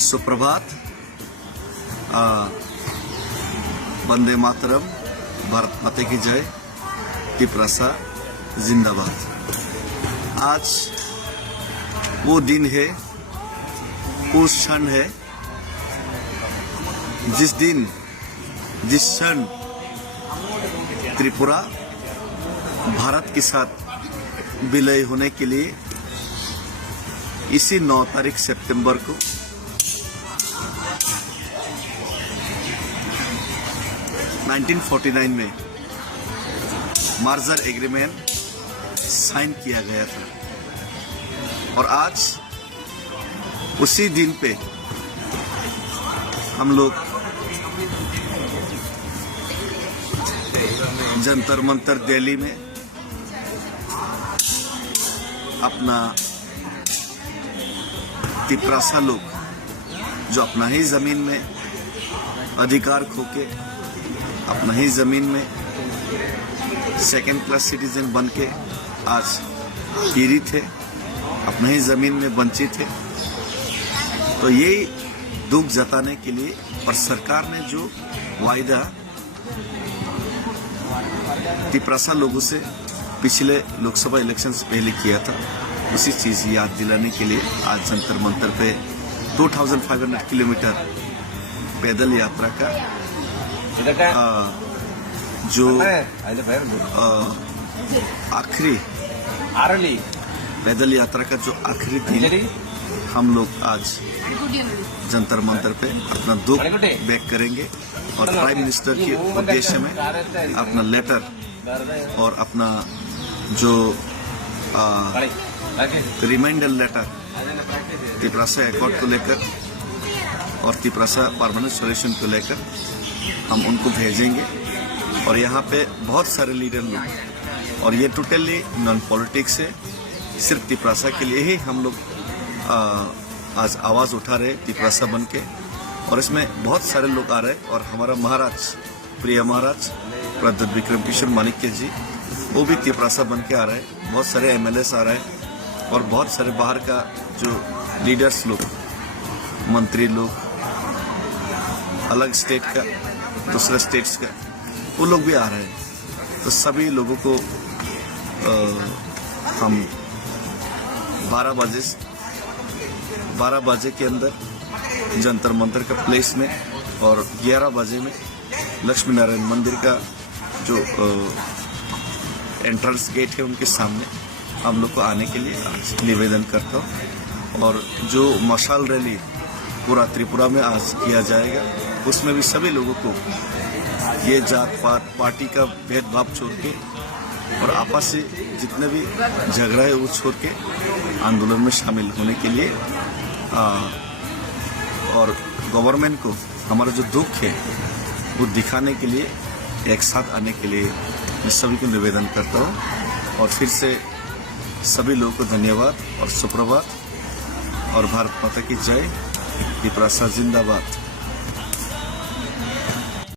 सुप्रभात, वंदे मातरम, भारत माता की जय, त्रिपुरा जिंदाबाद। आज वो दिन है, वो क्षण है जिस क्षण त्रिपुरा भारत के साथ विलय होने के लिए इसी 9 तारीख सितंबर को 1949 में मर्जर एग्रीमेंट साइन किया गया था। और आज उसी दिन पे हम लोग जंतर मंतर दिल्ली में अपना त्रिपुरा लोग जो अपना ही जमीन में अधिकार खोके अपना ही जमीन में सेकेंड क्लास सिटीजन बन के आज पीड़ित थे, अपना ही जमीन में वंचित थे। तो ये दुख जताने के लिए और सरकार ने जो वायदा त्रिपुरा लोगों से पिछले लोकसभा इलेक्शन से पहले किया था, उसी चीज याद दिलाने के लिए आज जंतर मंतर पे 2500 किलोमीटर पैदल यात्रा का जो आखिरी पैदल यात्रा का जो आखिरी दिन हम लोग आज जंतर मंतर पे अपना दुख व्यक्त करेंगे और प्राइम मिनिस्टर के उद्देश्य में अपना लेटर और अपना जो रिमाइंडर लेटर त्रिपुरा एकॉर्ड को लेकर और त्रिपुरा परमानेंट सोल्यूशन को लेकर हम उनको भेजेंगे। और यहाँ पे बहुत सारे लीडर लोग, और ये टोटली नॉन पॉलिटिक्स है, सिर्फ त्रिपुरा के लिए ही हम लोग आज आवाज उठा रहे त्रिपुरा बन के। और इसमें बहुत सारे लोग आ रहे हैं और हमारा महाराज, प्रिय महाराज प्रद्युत विक्रम किशोर माणिक्य जी, वो भी त्रिपुरा बन के आ रहे हैं। बहुत सारे MLAs आ रहे हैं और बहुत सारे बाहर का जो लीडर्स लोग, मंत्री लोग, अलग स्टेट का, दूसरे स्टेट्स का, वो लोग भी आ रहे हैं। तो सभी लोगों को हम 12 बजे के अंदर जंतर मंतर का प्लेस में और 11 बजे में लक्ष्मी नारायण मंदिर का जो एंट्रेंस गेट है उनके सामने हम लोग को आने के लिए आज निवेदन करता हूँ। और जो मशाल रैली पूरा त्रिपुरा में आज किया जाएगा, उसमें भी सभी लोगों को ये जात पात पार्टी का भेदभाव छोड़ के और आपस से जितने भी झगड़ा है वो छोड़ के आंदोलन में शामिल होने के लिए और गवर्नमेंट को हमारा जो दुख है वो दिखाने के लिए एक साथ आने के लिए मैं सभी को निवेदन करता हूँ। और फिर से सभी लोगों को धन्यवाद और सुप्रभात और भारत माता की जय, त्रिपुरा जिंदाबाद।